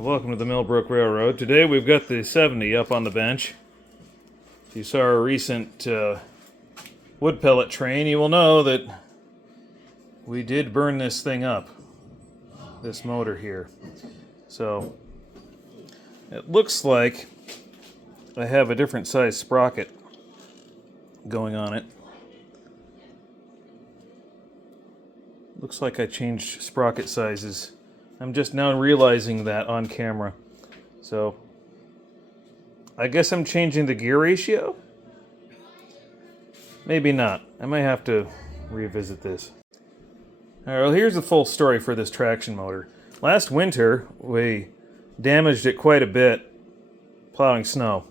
Well, welcome to the Millbrook Railroad. Today we've got the 70 up on the bench. If you saw our recent wood pellet train, you will know that we did burn this thing up, this motor here. So it looks like I have a different size sprocket going on it. Looks like I changed sprocket sizes. I'm just now realizing that on camera. So I guess I'm changing the gear ratio? Maybe not. I might have to revisit this. Alright, well, here's the full story for this traction motor. Last winter, we damaged it quite a bit plowing snow.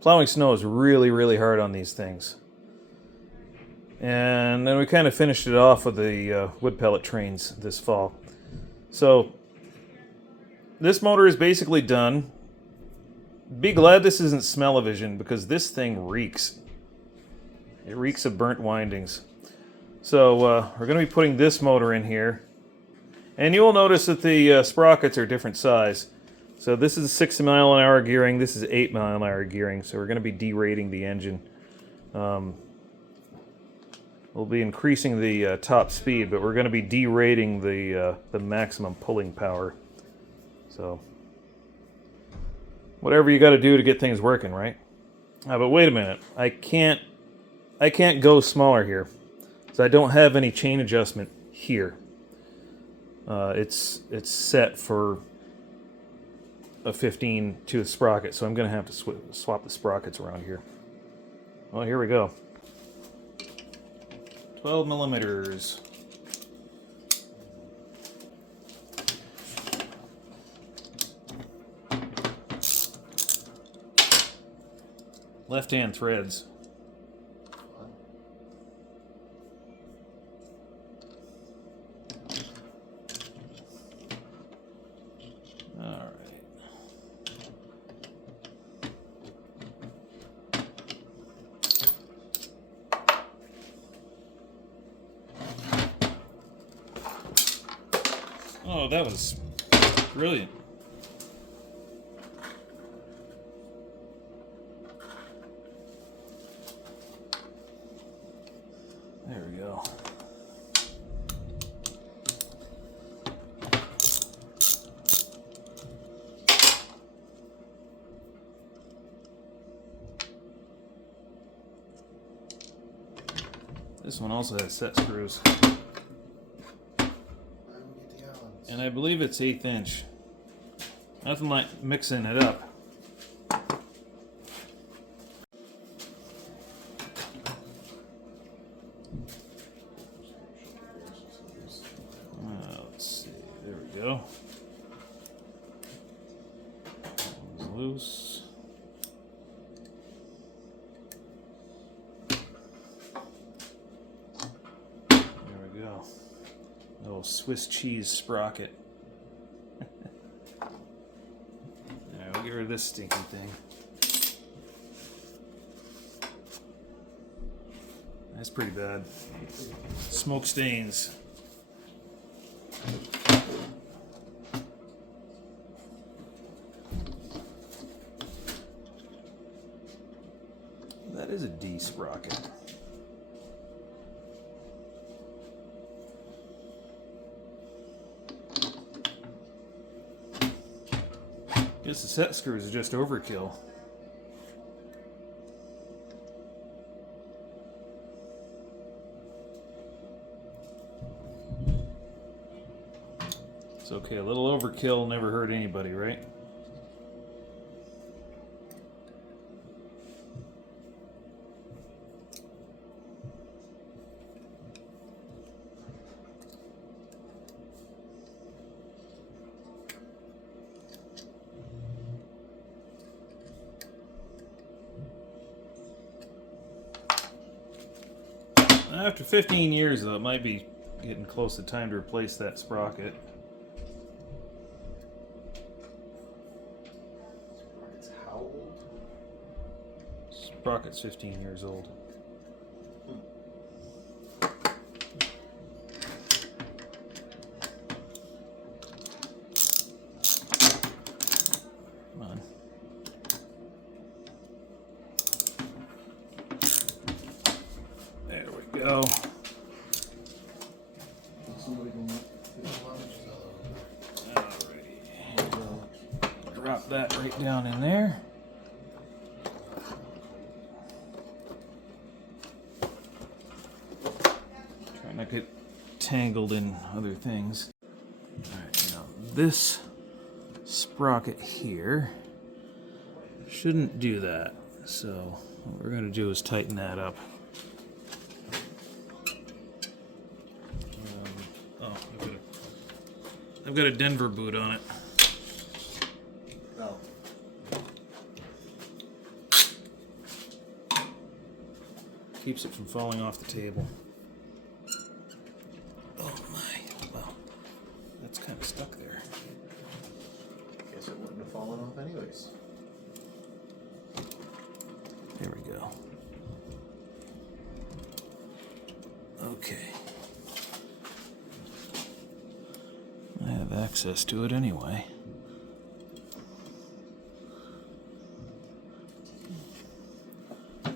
Plowing snow is really, really hard on these things. And then we kind of finished it off with the wood pellet trains this fall. So this motor is basically done. Be glad this isn't smell-o-vision because this thing reeks. It reeks of burnt windings. So we're going to be putting this motor in here. And you will notice that the sprockets are different size. So this is 6 mile-an-hour gearing, this is 8 mile-an-hour gearing. So we're going to be derating the engine. We'll be increasing the top speed, but we're going to be derating the maximum pulling power. So whatever you got to do to get things working, right? But wait a minute, I can't go smaller here, so I don't have any chain adjustment here. It's set for a 15 tooth sprocket, so I'm going to have to swap the sprockets around here. Well, here we go. 12 millimeters. Left-hand threads. Oh, that was brilliant. There we go. This one also has set screws. And I believe it's 1/8 inch. Nothing like mixing it up. Let's see. There we go. It's loose. There we go. Little Swiss cheese sprocket. Alright, we'll get rid of this stinking thing. That's pretty bad. Smoke stains. That is a D sprocket. Guess the set screws are just overkill. It's okay, a little overkill never hurt anybody, right? After 15 years, though, it might be getting close to time to replace that sprocket. Sprocket's how old? Sprocket's 15 years old. go. Alrighty. Drop that right down in there. Try not to get tangled in other things. Alright, now this sprocket here shouldn't do that. So what we're going to do is tighten that up. I've got a Denver boot on it. No. Keeps it from falling off the table. Oh my, well, that's kind of stuck there. Guess it wouldn't have fallen off anyways. There we go. Okay. I have access to it anyway.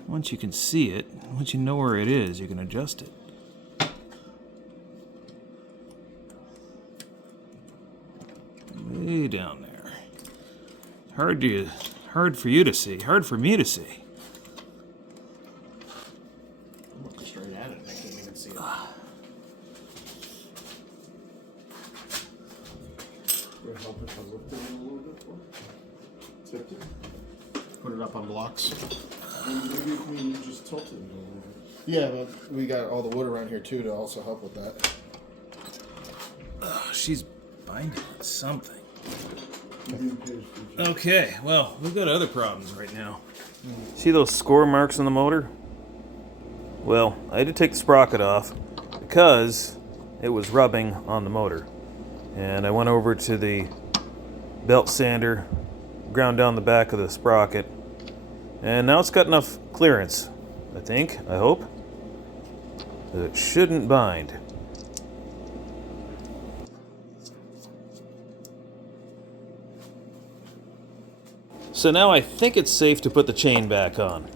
Once you can see it, once you know where it is, you can adjust it. Way down there. Hard for you to see, hard for me to see. I'm looking straight at it and I can't even see it. Would it help if I lifted it a little bit more? Tipped it? Put it up on blocks? And maybe if we just tilted it a little bit. Yeah, but we got all the wood around here too to also help with that. She's binding on something. Okay, well, we've got other problems right now. See those score marks on the motor? Well, I had to take the sprocket off because it was rubbing on the motor. And I went over to the belt sander, ground down the back of the sprocket, and now it's got enough clearance, I think, I hope, that it shouldn't bind. So now I think it's safe to put the chain back on.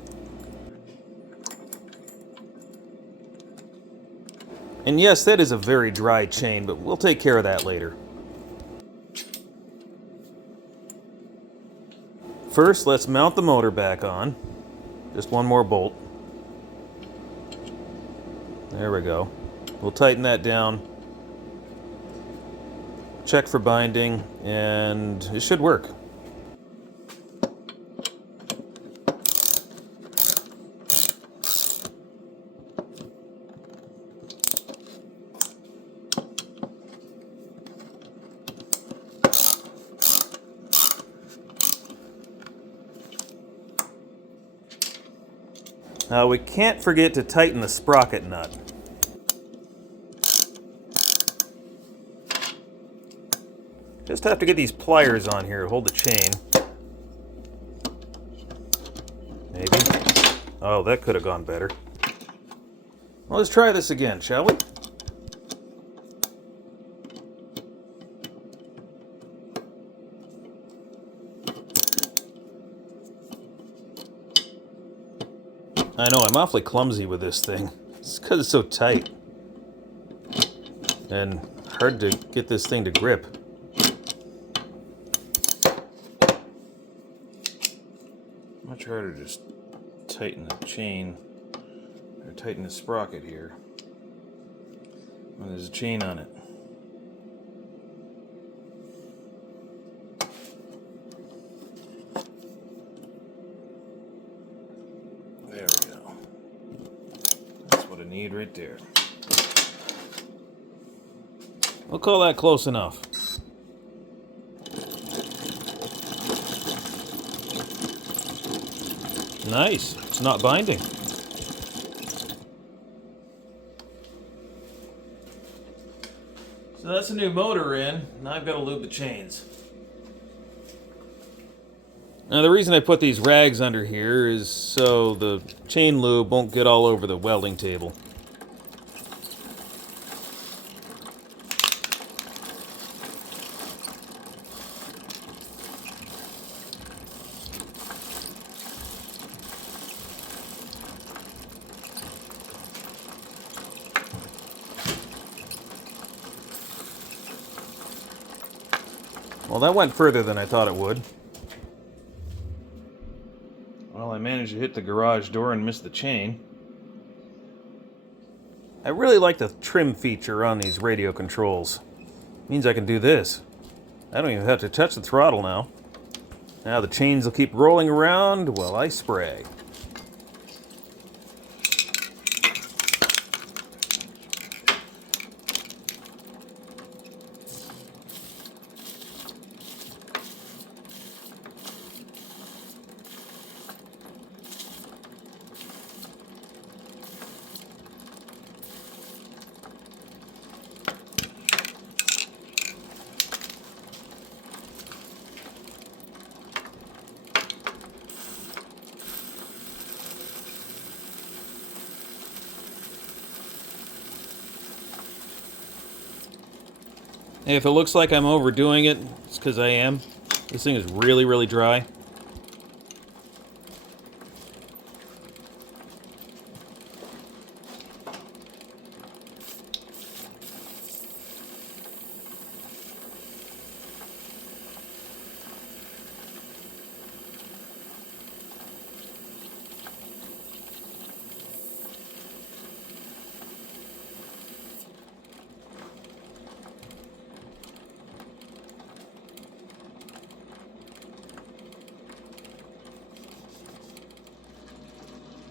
And yes, that is a very dry chain, but we'll take care of that later. First, let's mount the motor back on. Just one more bolt. There we go. We'll tighten that down. Check for binding, and it should work. Now we can't forget to tighten the sprocket nut. Just have to get these pliers on here to hold the chain. Maybe. Oh, that could have gone better. Well, let's try this again, shall we? I know, I'm awfully clumsy with this thing. It's because it's so tight. And hard to get this thing to grip. Much harder to just tighten the chain, or tighten the sprocket here, when there's a chain on it. There we go. That's what I need right there. We'll call that close enough. Nice. It's not binding. So that's a new motor in. Now I've got to lube the chains. Now the reason I put these rags under here is so the chain lube won't get all over the welding table. Well, that went further than I thought it would. Well, I managed to hit the garage door and miss the chain. I really like the trim feature on these radio controls. It means I can do this. I don't even have to touch the throttle now. Now the chains will keep rolling around while I spray. If it looks like I'm overdoing it, it's because I am. This thing is really, really dry.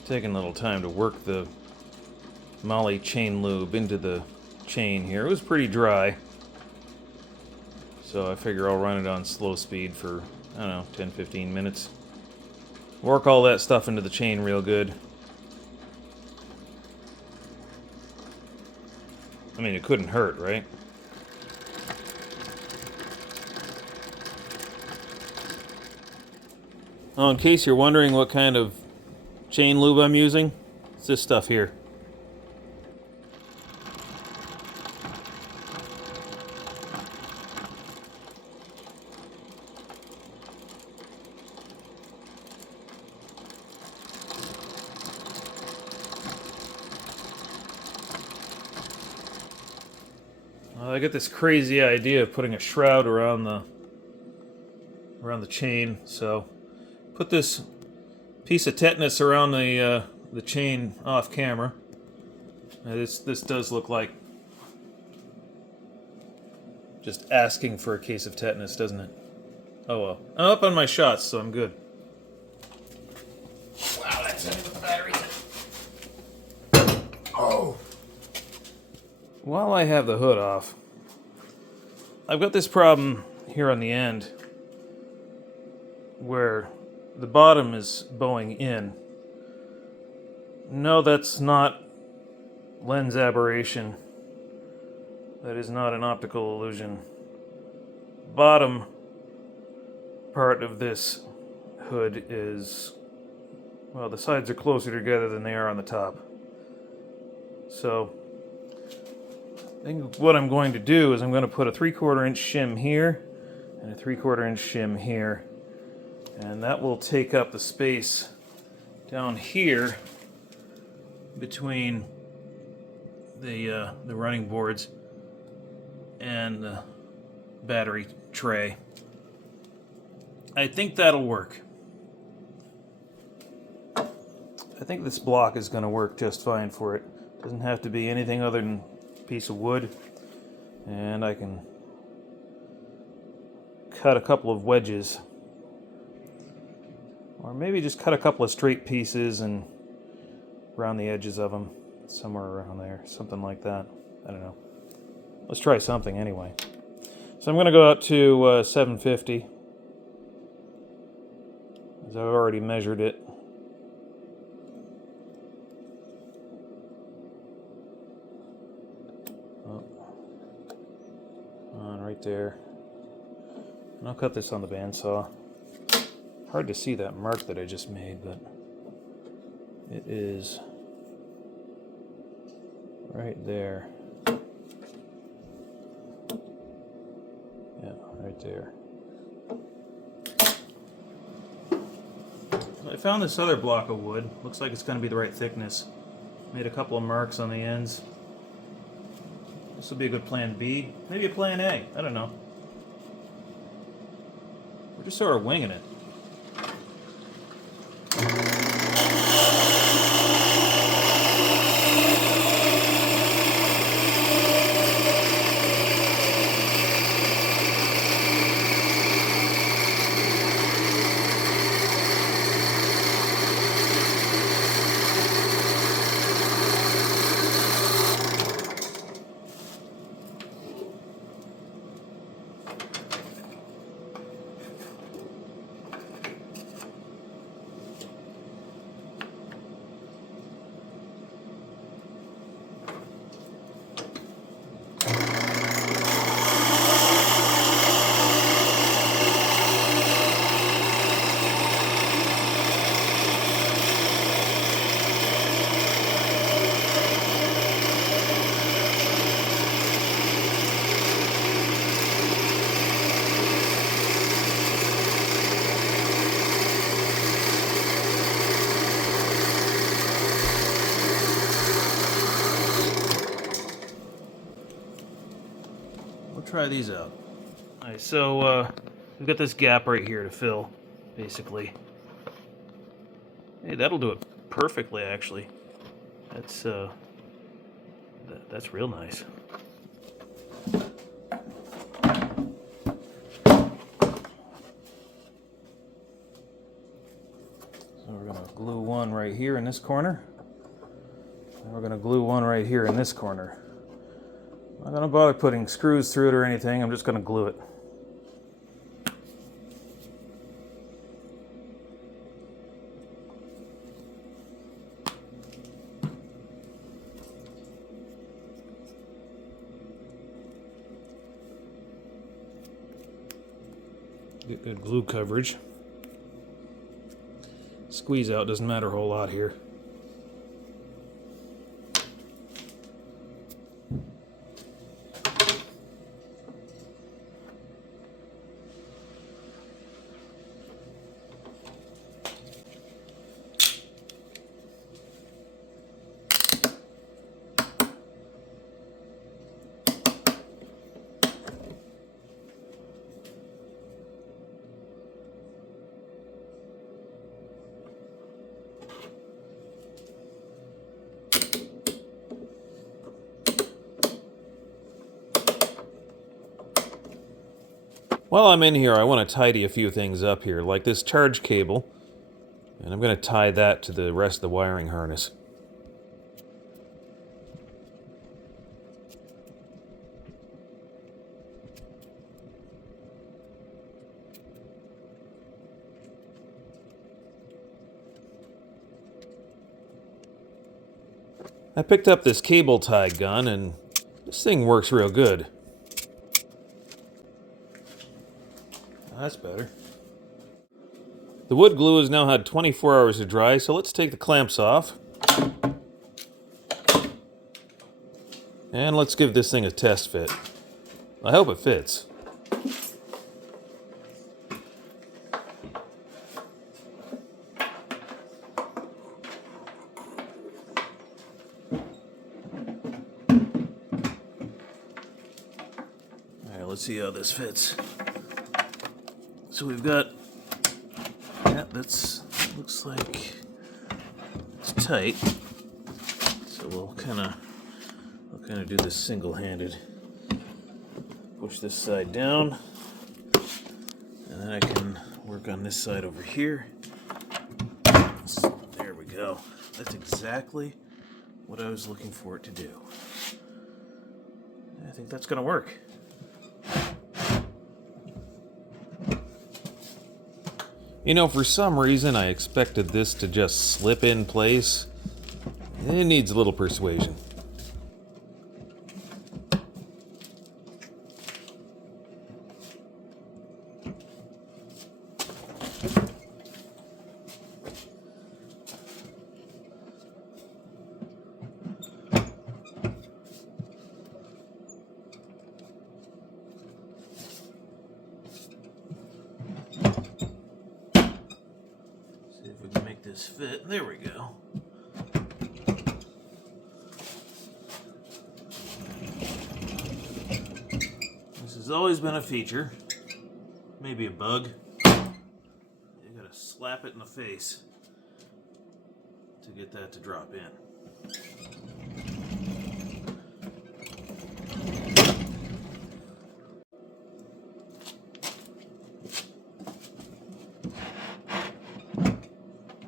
Taking a little time to work the Molly chain lube into the chain here. It was pretty dry, so I figure I'll run it on slow speed for, I don't know, 10-15 minutes. Work all that stuff into the chain real good. I mean, it couldn't hurt, right? Oh, in case you're wondering what kind of chain lube I'm using, it's this stuff here. I got this crazy idea of putting a shroud around the chain, so put this piece of tetanus around the chain off camera. This does look like just asking for a case of tetanus, doesn't it? Oh well. I'm up on my shots, so I'm good. Wow, that's it with the batteries. Oh! While I have the hood off, I've got this problem here on the end where the bottom is bowing in. No, that's not lens aberration. That is not an optical illusion. Bottom part of this hood is, well, the sides are closer together than they are on the top. So, I think what I'm going to do is I'm going to put a 3/4 inch shim here and a 3/4 inch shim here. And that will take up the space down here between the running boards and the battery tray. I think that'll work. I think this block is going to work just fine for it. Doesn't have to be anything other than a piece of wood. And I can cut a couple of wedges. Or maybe just cut a couple of straight pieces and around the edges of them. Somewhere around there. Something like that. I don't know. Let's try something anyway. So I'm going to go out to 750. As I've already measured it. Oh. On right there. And I'll cut this on the bandsaw. Hard to see that mark that I just made, but it is right there. Yeah, right there. I found this other block of wood. Looks like it's going to be the right thickness. Made a couple of marks on the ends. This will be a good plan B. Maybe a plan A. I don't know. just sort of winging it. Try these out. Alright, so we've got this gap right here to fill, basically. Hey, that'll do it perfectly, actually. That's real nice. So we're gonna glue one right here in this corner, and we're gonna glue one right here in this corner. I'm not going to bother putting screws through it or anything, I'm just going to glue it. Get good glue coverage. Squeeze out doesn't matter a whole lot here. While I'm in here, I want to tidy a few things up here, like this charge cable, and I'm going to tie that to the rest of the wiring harness. I picked up this cable tie gun, and this thing works real good. That's better. The wood glue has now had 24 hours to dry, so let's take the clamps off. And let's give this thing a test fit. I hope it fits. Alright, let's see how this fits. So we've got, yeah, looks like it's tight. So we'll kind of do this single-handed. Push this side down, and then I can work on this side over here. There we go. That's exactly what I was looking for it to do. I think that's going to work. You know, for some reason I expected this to just slip in place. It needs a little persuasion. This fit. There we go. This has always been a feature. Maybe a bug. There gotta slap it in the face to get that to drop in.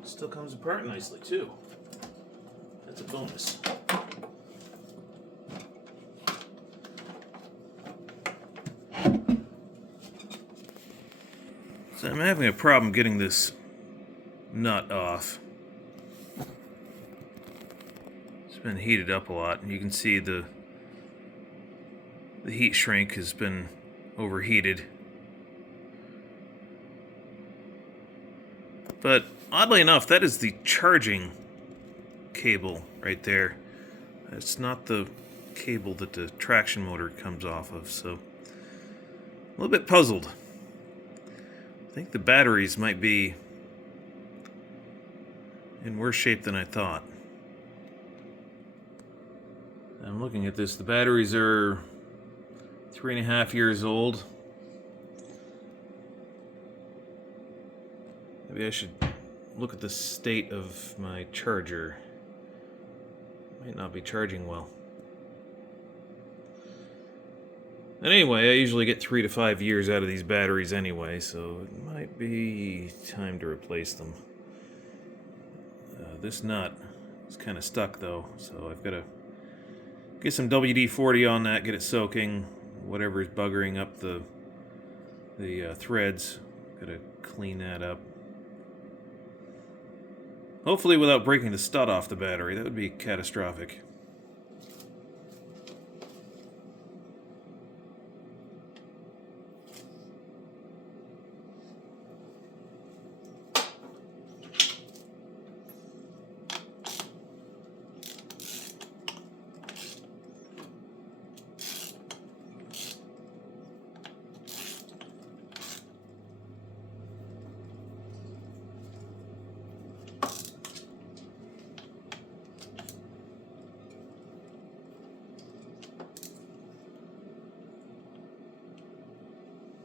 Still comes apart nicely too. That's a bonus. So I'm having a problem getting this nut off. It's been heated up a lot, and you can see the heat shrink has been overheated. But oddly enough, that is the charging cable right there. It's not the cable that the traction motor comes off of, so a little bit puzzled. I think the batteries might be in worse shape than I thought. I'm looking at this. The batteries are 3.5 years old. Maybe I should look at the state of my charger. Might not be charging well. And anyway, I usually get 3 to 5 years out of these batteries anyway, so it might be time to replace them. This nut is kind of stuck though, so I've got to get some WD-40 on that, get it soaking. Whatever is buggering up the threads, got to clean that up. Hopefully without breaking the stud off the battery. That would be catastrophic.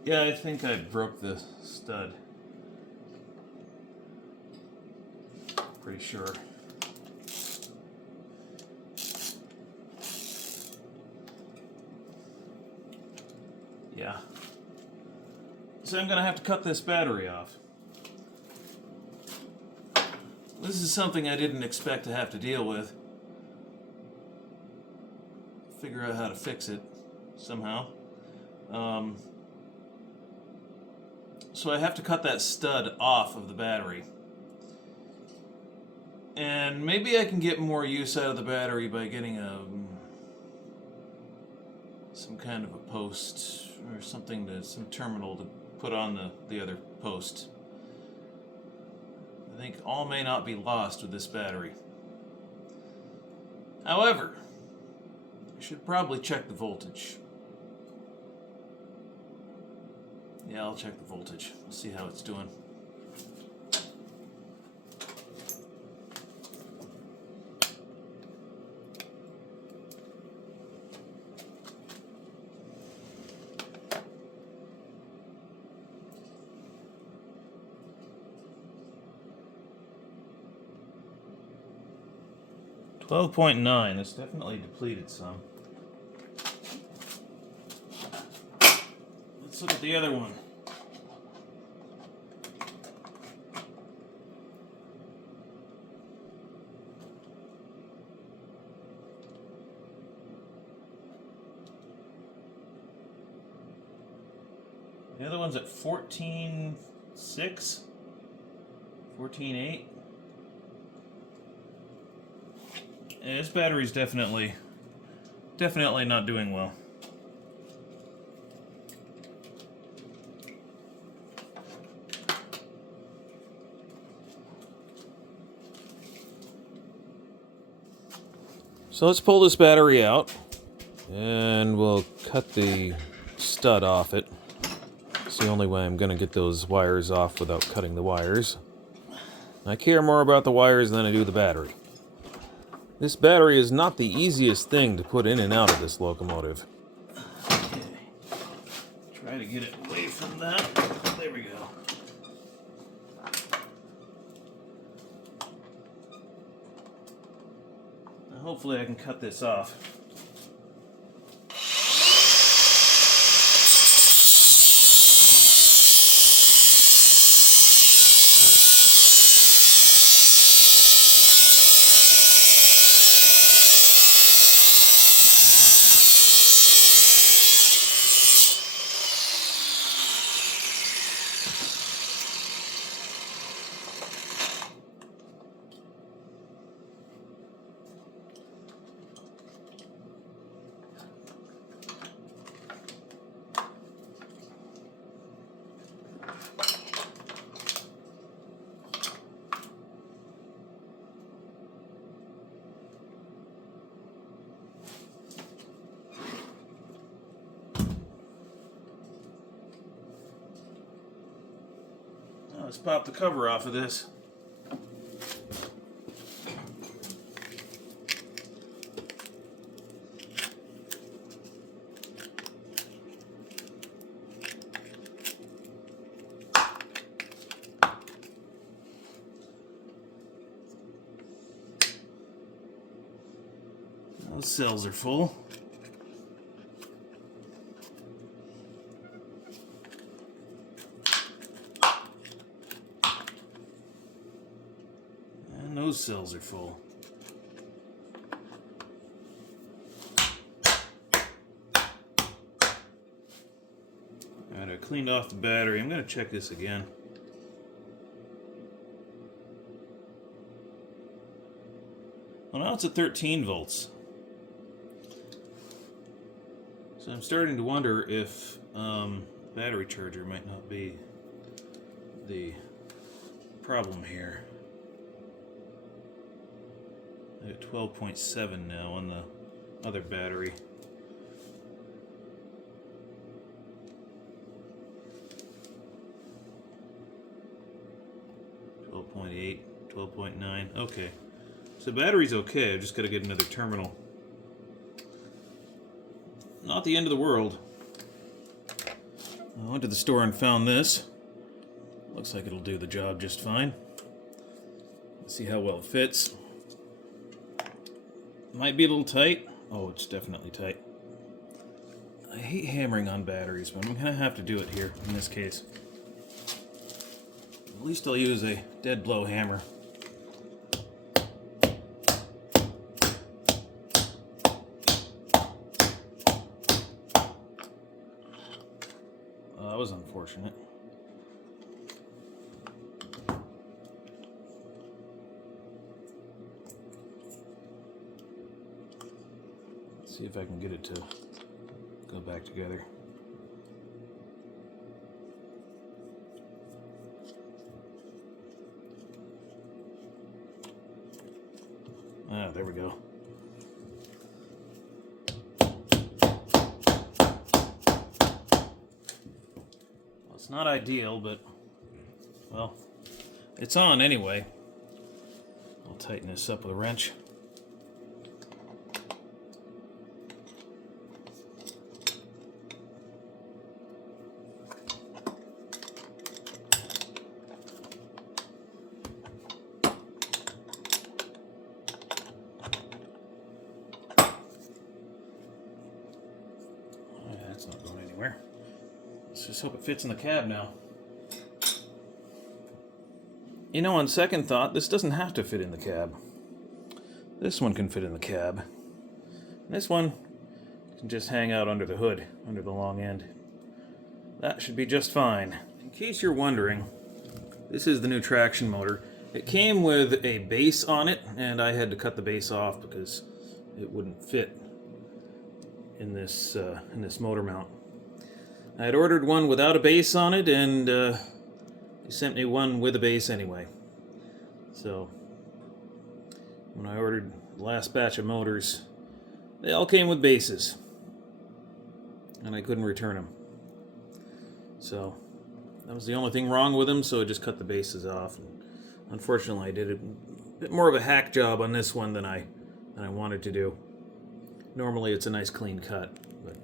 Yeah, I think I broke the stud. Pretty sure. Yeah. So I'm gonna have to cut this battery off. This is something I didn't expect to have to deal with. Figure out how to fix it somehow. So I have to cut that stud off of the battery. And maybe I can get more use out of the battery by getting some kind of a post or something, some terminal to put on the other post. I think all may not be lost with this battery. However, I should probably check the voltage. Yeah, I'll check the voltage. We'll see how it's doing. .9. It's definitely depleted some. Let's look at the other one. The other one's at 14.6, 14.8. Yeah, this battery's definitely not doing well. So let's pull this battery out, and we'll cut the stud off it. It's the only way I'm going to get those wires off without cutting the wires. I care more about the wires than I do the battery. This battery is not the easiest thing to put in and out of this locomotive. Okay. Try to get it away from that. There we go. Now hopefully I can cut this off. Let's pop the cover off of this. Those cells are full. Those cells are full. Alright, I cleaned off the battery. I'm going to check this again. Well, now it's at 13 volts. So I'm starting to wonder if battery charger might not be the problem here. At 12.7 now on the other battery. 12.8, 12.9. Okay. So battery's okay. I just got to get another terminal. Not the end of the world. I went to the store and found this. Looks like it'll do the job just fine. Let's see how well it fits. Might be a little tight. Oh, it's definitely tight. I hate hammering on batteries, but I'm going to have to do it here in this case. At least I'll use a dead blow hammer. That was unfortunate. See if I can get it to go back together. Ah, there we go. Well, it's not ideal, but, well, it's on anyway. I'll tighten this up with a wrench. That's not going anywhere. Let's just hope it fits in the cab now. You know, on second thought, this doesn't have to fit in the cab. This one can fit in the cab. This one can just hang out under the hood, under the long end. That should be just fine. In case you're wondering, this is the new traction motor. It came with a base on it, and I had to cut the base off because it wouldn't fit in this motor mount. I had ordered one without a base on it, and they sent me one with a base anyway. So when I ordered the last batch of motors, they all came with bases, and I couldn't return them. So that was the only thing wrong with them, so I just cut the bases off. And unfortunately, I did a bit more of a hack job on this one than I wanted to do. Normally it's a nice clean cut, but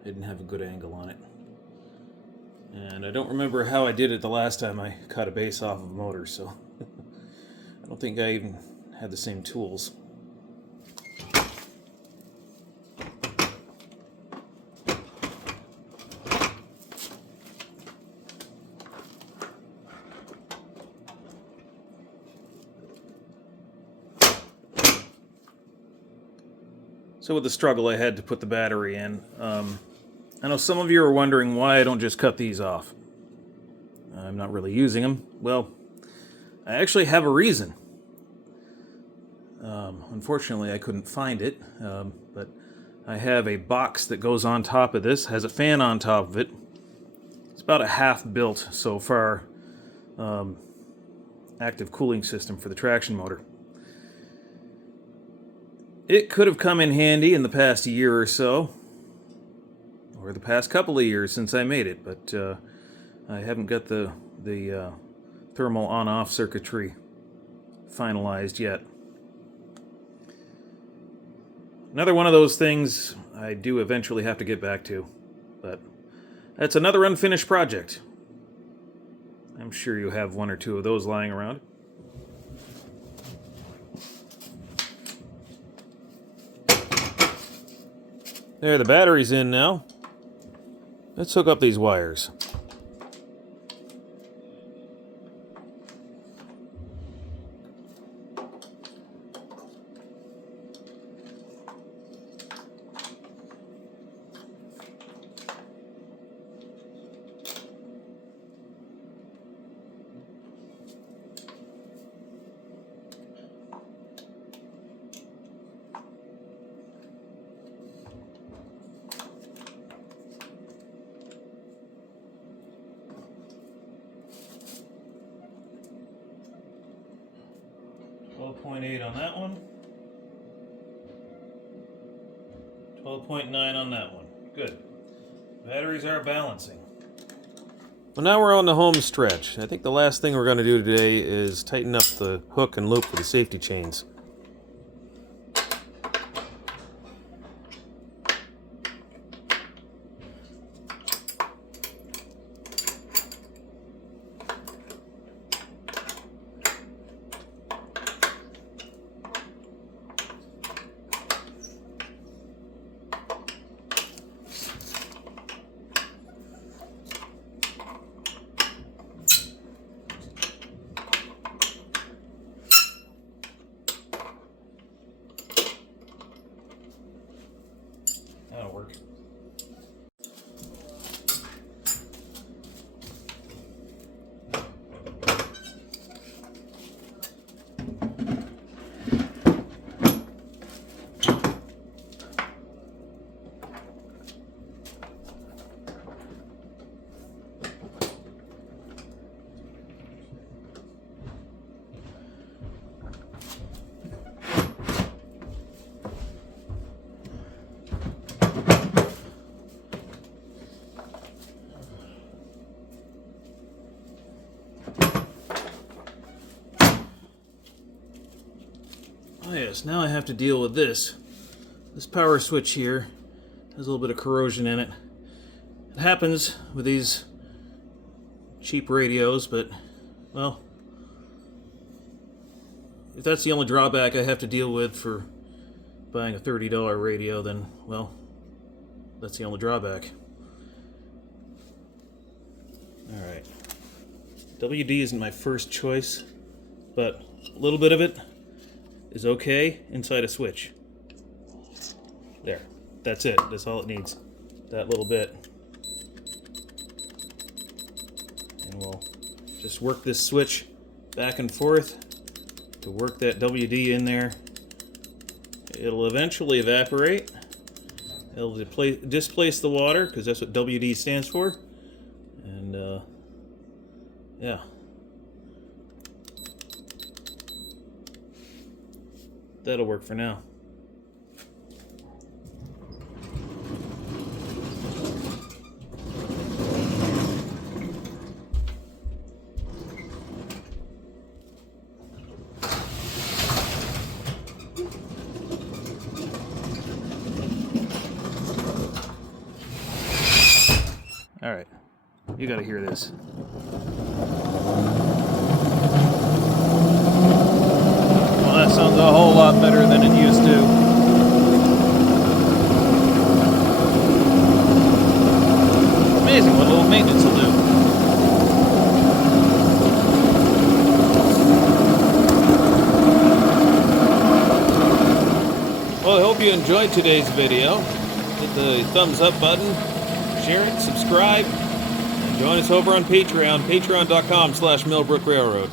I didn't have a good angle on it. And I don't remember how I did it the last time I cut a base off of a motor, so I don't think I even had the same tools. So with the struggle, I had to put the battery in. I know some of you are wondering why I don't just cut these off. I'm not really using them. Well, I actually have a reason. Unfortunately, I couldn't find it, but I have a box that goes on top of this, has a fan on top of it. It's about a half built so far active cooling system for the traction motor. It could have come in handy in the past year or so, or the past couple of years since I made it, but I haven't got the thermal on-off circuitry finalized yet. Another one of those things I do eventually have to get back to, but that's another unfinished project. I'm sure you have one or two of those lying around. There, the battery's in now. Let's hook up these wires. .8 on that one. 12.9 on that one. Good. Batteries are balancing. Well, now we're on the home stretch. I think the last thing we're going to do today is tighten up the hook and loop for the safety chains. That'll work. Oh yes, now I have to deal with this. This power switch here has a little bit of corrosion in it. It happens with these cheap radios, but, well, if that's the only drawback I have to deal with for buying a $30 radio, then, well, that's the only drawback. Alright. WD isn't my first choice, but a little bit of it is okay inside a switch. There. That's it. That's all it needs. That little bit. And we'll just work this switch back and forth to work that WD in there. It'll eventually evaporate. It'll displace the water, because that's what WD stands for. And, yeah. That'll work for now. All right. You gotta hear this. Well, that sounds a whole lot better than it used to. Amazing what a little maintenance will do. Well, I hope you enjoyed today's video. Hit the thumbs up button, share it, subscribe, and join us over on Patreon, patreon.com/Millbrook Railroad.